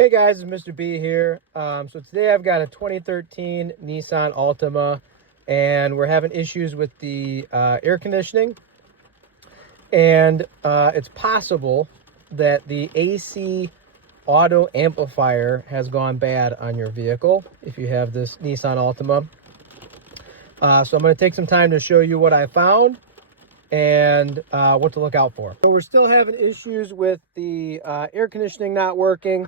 Hey guys, it's Mr. B here. So today I've got a 2013 Nissan Altima, and we're having issues with the air conditioning. And it's possible that the AC Auto Amplifier has gone bad on your vehicle if you have this Nissan Altima. So I'm going to take some time to show you what I found and what to look out for. So we're still having issues with the air conditioning not working.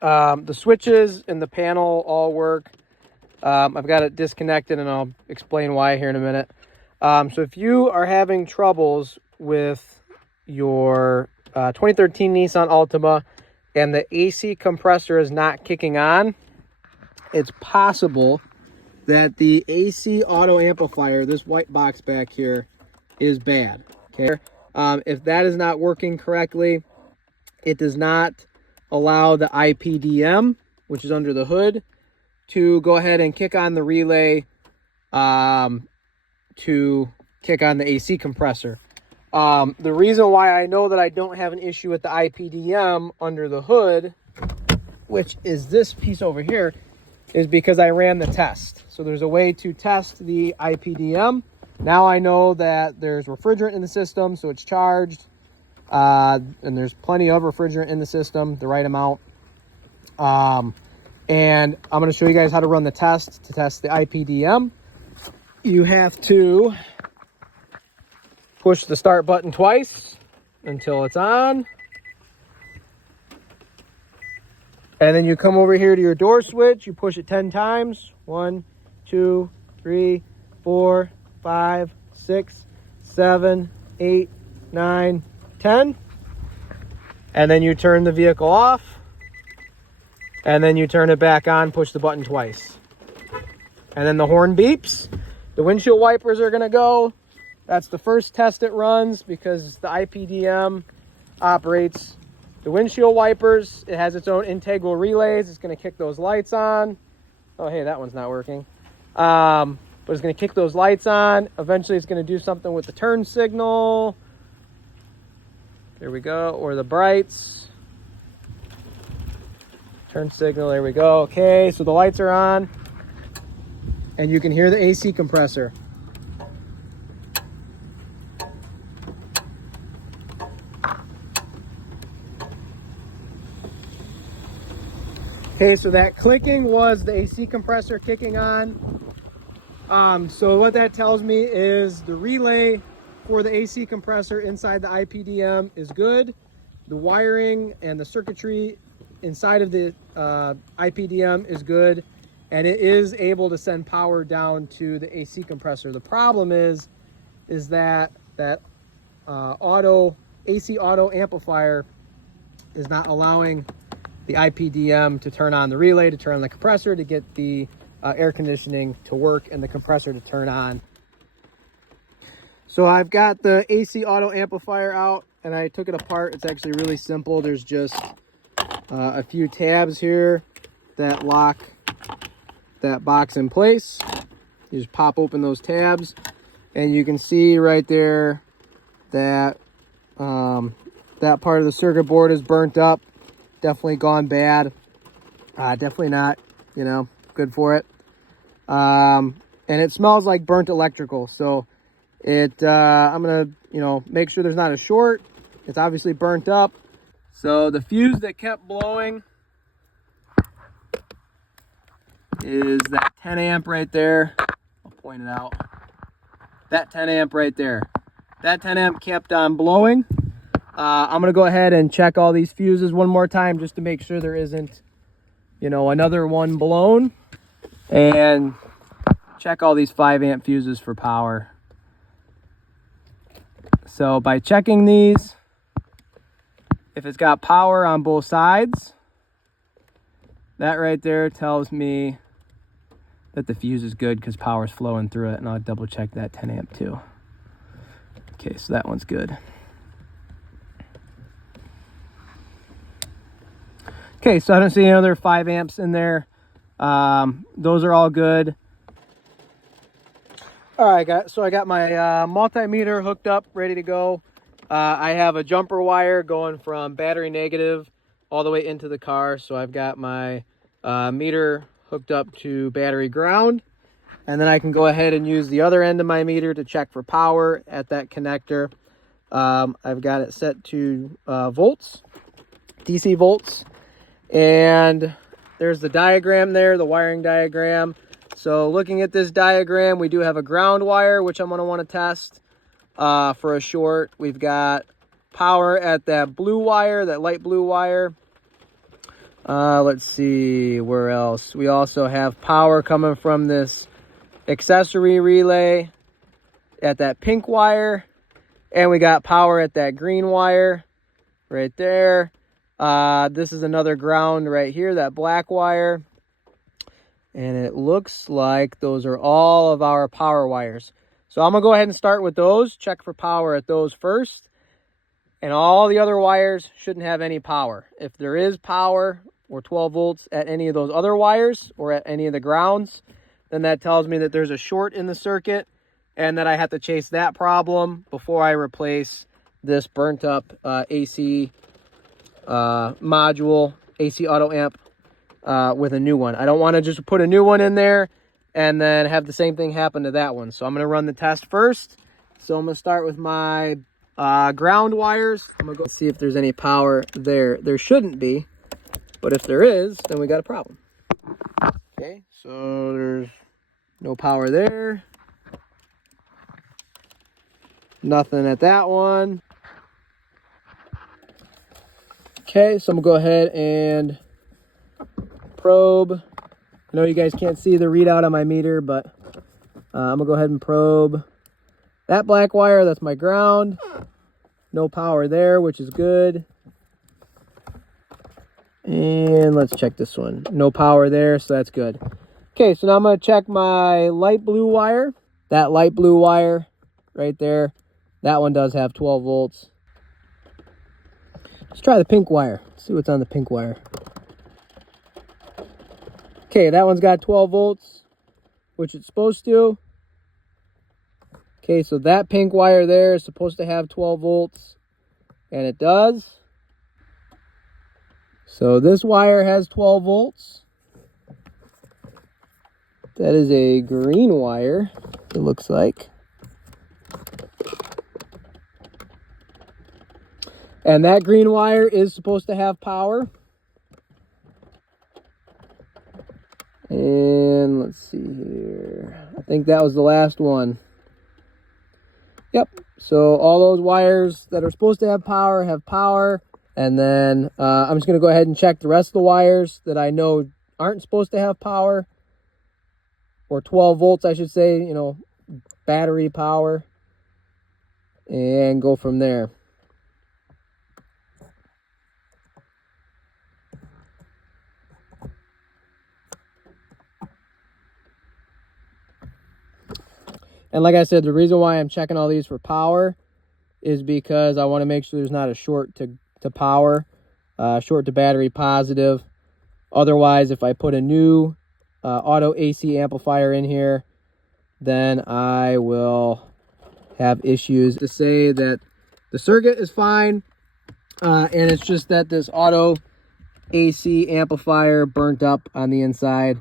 The switches and the panel all work. I've got it disconnected and I'll explain why here in a minute. So if you are having troubles with your 2013 Nissan Altima and the AC compressor is not kicking on, it's possible that the AC Auto Amplifier, this white box back here, is bad. Okay, if that is not working correctly, it does not allow the IPDM, which is under the hood, to go ahead and kick on the relay to kick on the AC compressor. The reason why I know that I don't have an issue with the IPDM under the hood, which is this piece over here, is because I ran the test. So there's a way to test the IPDM. Now I know that there's refrigerant in the system, so it's charged. And there's plenty of refrigerant in the system, the right amount. And I'm going to show you guys how to run the test to test the IPDM. You have to push the start button twice until it's on. And then you come over here to your door switch, you push it 10 times. 1, 2, 3, 4, 5, 6, 7, 8, 9, 10. And then you turn the vehicle off. And then you turn it back on, push the button twice. And then the horn beeps. The windshield wipers are gonna go. That's the first test it runs because the IPDM operates the windshield wipers. It has its own integral relays. It's gonna kick those lights on. Oh, hey, that one's not working. But it's gonna kick those lights on. Eventually it's gonna do something with the turn signal. There we go, or the brights. Turn signal, there we go. Okay, so the lights are on. And you can hear the AC compressor. Okay, so that clicking was the AC compressor kicking on. So what that tells me is the relay for the AC compressor inside the IPDM is good. The wiring and the circuitry inside of the IPDM is good, and it is able to send power down to the AC compressor. The problem is that AC Auto Amplifier is not allowing the IPDM to turn on the relay, to turn on the compressor, to get the air conditioning to work and the compressor to turn on. So I've got the AC Auto Amplifier out and I took it apart. It's actually really simple. There's just a few tabs here that lock that box in place. You just pop open those tabs and you can see right there that that part of the circuit board is burnt up. Definitely gone bad. Definitely not, good for it. And it smells like burnt electrical. So I'm gonna, make sure there's not a short. It's obviously burnt up. So the fuse that kept blowing is that 10 amp right there. I'll point it out. That 10 amp right there. That 10 amp kept on blowing. I'm gonna go ahead and check all these fuses one more time just to make sure there isn't, another one blown. And check all these 5 amp fuses for power. So by checking these, if it's got power on both sides, that right there tells me that the fuse is good because power's flowing through it, and I'll double check that 10 amp too. Okay, so that one's good. Okay, so I don't see any other 5 amps in there. Those are all good. All right, so I got my multimeter hooked up, ready to go. I have a jumper wire going from battery negative all the way into the car. So I've got my meter hooked up to battery ground, and then I can go ahead and use the other end of my meter to check for power at that connector. I've got it set to volts, DC volts, and there's the diagram there, the wiring diagram. So looking at this diagram, we do have a ground wire, which I'm going to want to test for a short. We've got power at that blue wire, that light blue wire. Let's see, where else? We also have power coming from this accessory relay at that pink wire. And we got power at that green wire right there. This is another ground right here, that black wire. And it looks like those are all of our power wires. So I'm going to go ahead and start with those, check for power at those first. And all the other wires shouldn't have any power. If there is power or 12 volts at any of those other wires or at any of the grounds, then that tells me that there's a short in the circuit and that I have to chase that problem before I replace this burnt up AC module, AC auto amp, with a new one. I don't want to just put a new one in there and then have the same thing happen to that one. So I'm going to run the test first. So I'm going to start with my ground wires. I'm going to go see if there's any power there. There shouldn't be, but if there is, then we got a problem. Okay, so there's no power there. Nothing at that one. Okay, so I'm gonna go ahead and probe. I know you guys can't see the readout on my meter, but I'm gonna go ahead and probe that black wire. That's my ground. No power there, which is good. And let's check this one. No power there, so that's good. Okay, so now I'm gonna check my light blue wire. That light blue wire right there. That one does have 12 volts. Let's try the pink wire. See what's on the pink wire. Okay, that one's got 12 volts, which it's supposed to. Okay, so that pink wire there is supposed to have 12 volts, and it does. So this wire has 12 volts. That is a green wire, it looks like. And that green wire is supposed to have power. And let's see here. I think that was the last one. Yep. So all those wires that are supposed to have power. And then I'm just going to go ahead and check the rest of the wires that I know aren't supposed to have power. Or 12 volts, I should say, you know, battery power. And go from there. And like I said, the reason why I'm checking all these for power is because I want to make sure there's not a short to power, short to battery positive. Otherwise, if I put a new Auto AC amplifier in here, then I will have issues. To say that the circuit is fine, and it's just that this Auto AC amplifier burnt up on the inside.